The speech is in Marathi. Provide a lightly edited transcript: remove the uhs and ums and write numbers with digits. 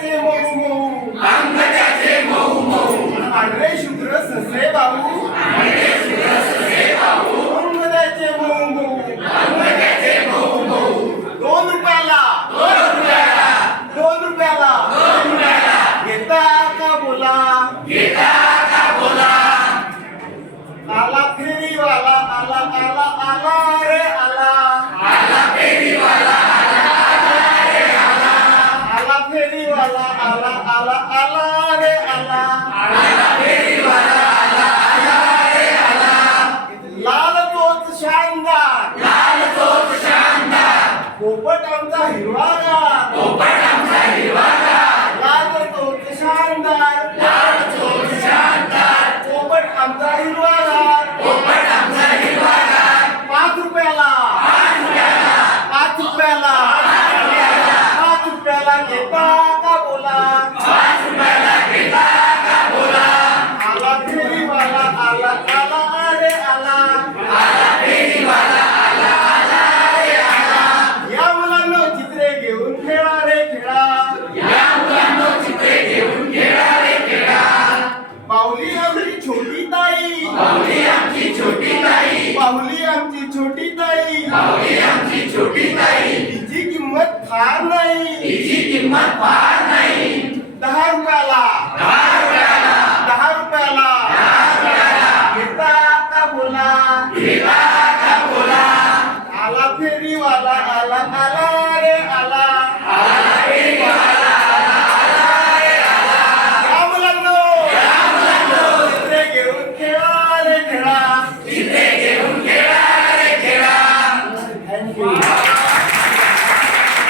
त्याचे मऊ मऊ अंग त्याचे मऊ मऊ आंधळे शुद्र ससे भाऊ अंग त्याचे मऊ मऊ अंग त्याचे मऊ मऊ 2 रुपयाला 2 रुपयाला घेता का बोला घेता का बोला आला फेरीवाला आला आला आला रे आला आला फेरीवाला आला फेरीवाला आला आला आला रे आला आला फेरीवाला लाल तोच शानदार लाल तोफ शानदार पोपट आमचा हिरवागार पोपट आमचा हिरवागार लाल तोच शानदार लाल तोफ शानदार पोपट आमचा हिरवागार पोपट आमचा हिरवागार 5 रुपयाला 5 रुपयाला 5 रुपयाला घेता का बोला 5 रुपयाला घेता का बोला आला फेरीवाला आला आला रे आला आला फेरीवाला या मुलांना चित्रे घेऊन खेळा रे खेळा या मुलांनो चित्रे घेऊन खेळा रे खेळा बाहुली आमची छोटी ताई बाहुली आमची छोटी ताई बाहुली आमची छोटी ताई बाहुली आमची छोटी ताई तिची किंमत फार नाही हिची किंमत फार नाही